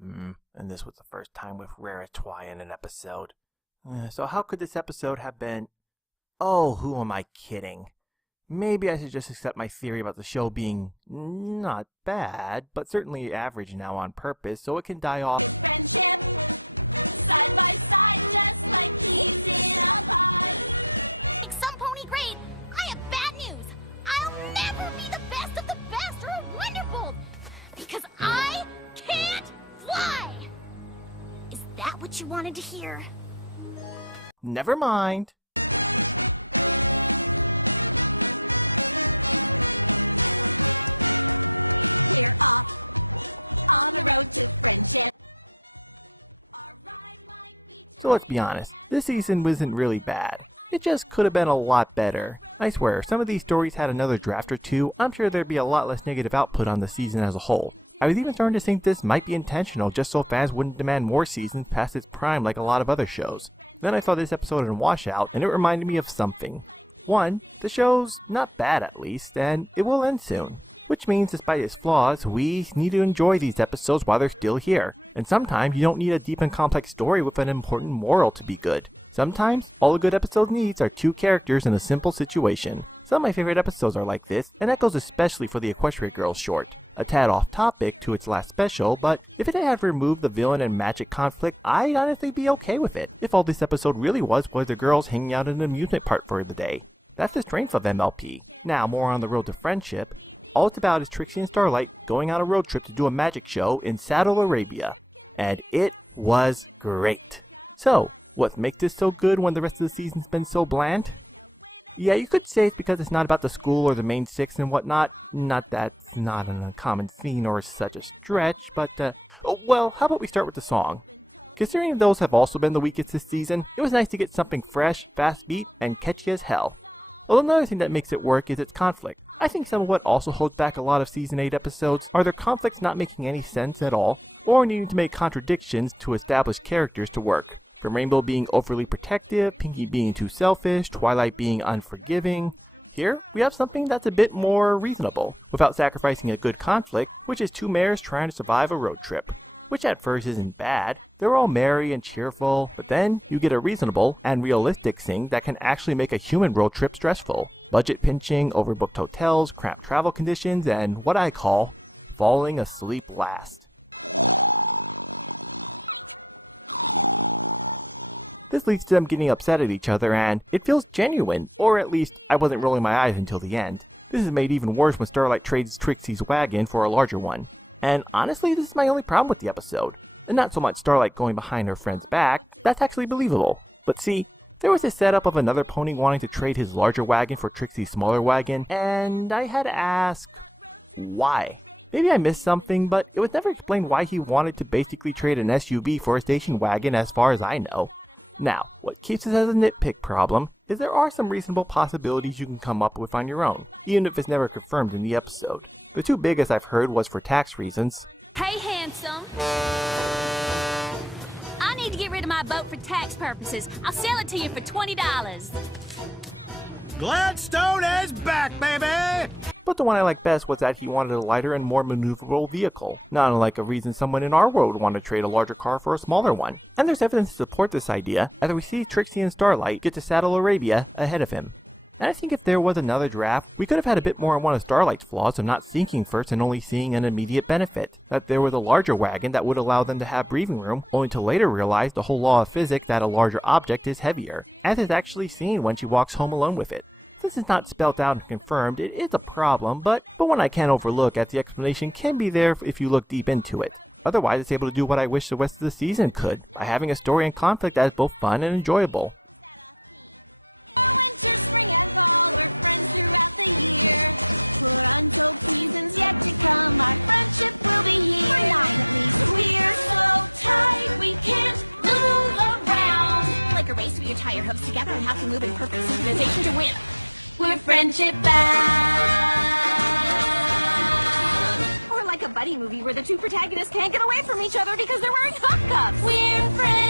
And this was the first time with Raritwine in an episode. So how could this episode have been... Oh, who am I kidding? Maybe I should just accept my theory about the show being not bad, but certainly average now on purpose, so it can die off. Friendship, side by side, just like peas in a pie. Like some pony great, I have bad news. I'll never be the best of the best or wonderful, because I can't fly. Is that what you wanted to hear? Never mind. We're off on the road to friendship. So let's be honest, this season wasn't really bad. It just could have been a lot better. I swear, if some of these stories had another draft or two, I'm sure there'd be a lot less negative output on the season as a whole. I was even starting to think this might be intentional just so fans wouldn't demand more seasons past its prime like a lot of other shows. Then I saw this episode in Washout and it reminded me of something. One, the show's not bad at least, and it will end soon. Which means despite its flaws, we need to enjoy these episodes while they're still here. And sometimes you don't need a deep and complex story with an important moral to be good. Sometimes, all a good episode needs are two characters in a simple situation. Some of my favorite episodes are like this, and that goes especially for the Equestria Girls short. A tad off topic to its last special, but if it had removed the villain and magic conflict, I'd honestly be okay with it. If all this episode really was the girls hanging out in an amusement park for the day. That's the strength of MLP. Now, more on the road to friendship. All it's about is Trixie and Starlight going on a road trip to do a magic show in Saudi Arabia. And it was great. So, what makes this so good when the rest of the season's been so bland? Yeah, you could say it's because it's not about the school or the main six and whatnot. Not that it's not an uncommon theme or such a stretch, but well, how about we start with the song? Considering those have also been the weakest this season, it was nice to get something fresh, fast beat, and catchy as hell. Well, another thing that makes it work is its conflict. I think some of what also holds back a lot of Season 8 episodes are their conflicts not making any sense at all, or needing to make contradictions to establish characters to work. From Rainbow being overly protective, Pinkie being too selfish, Twilight being unforgiving. Here, we have something that's a bit more reasonable, without sacrificing a good conflict, which is two mares trying to survive a road trip. Which at first isn't bad, they're all merry and cheerful, but then you get a reasonable and realistic thing that can actually make a human road trip stressful. Budget pinching, overbooked hotels, cramped travel conditions, and what I call falling asleep last. This leads to them getting upset at each other and it feels genuine, or at least I wasn't rolling my eyes until the end. This is made even worse when Starlight trades Trixie's wagon for a larger one. And honestly, this is my only problem with the episode. And not so much Starlight going behind her friend's back, that's actually believable. But see, there was a setup of another pony wanting to trade his larger wagon for Trixie's smaller wagon, and I had to ask, why? Maybe I missed something, but it was never explained why he wanted to basically trade an SUV for a station wagon as far as I know. Now, what keeps this as a nitpick problem is there are some reasonable possibilities you can come up with on your own, even if it's never confirmed in the episode. The two biggest I've heard was for tax reasons. Hey, handsome. I need to get rid of my boat for tax purposes. I'll sell it to you for $20. Gladstone is back, baby! But the one I liked best was that he wanted a lighter and more maneuverable vehicle, not unlike a reason someone in our world would want to trade a larger car for a smaller one. And there's evidence to support this idea, as we see Trixie and Starlight get to Saudi Arabia ahead of him. And I think if there was another draft, we could have had a bit more on one of Starlight's flaws of not thinking first and only seeing an immediate benefit. That there was a larger wagon that would allow them to have breathing room, only to later realize the whole law of physics that a larger object is heavier, as is actually seen when she walks home alone with it. This is not spelled out and confirmed, it is a problem, but one I can't overlook as the explanation can be there if you look deep into it. Otherwise, it's able to do what I wish the rest of the season could, by having a story and conflict that is both fun and enjoyable. Winter, spring, and fall, we're friends throughout the year. For untold seasons yet to come, our friendship will be here. For 9 at least. We're so tight, we can't move around. Like a race where you tie your hooves together and have to move in perfect synchronization to win. We're friendship bound. Or like a buddy movie where the two protagonists can't get away from each other because they're wearing hookups. We're friends.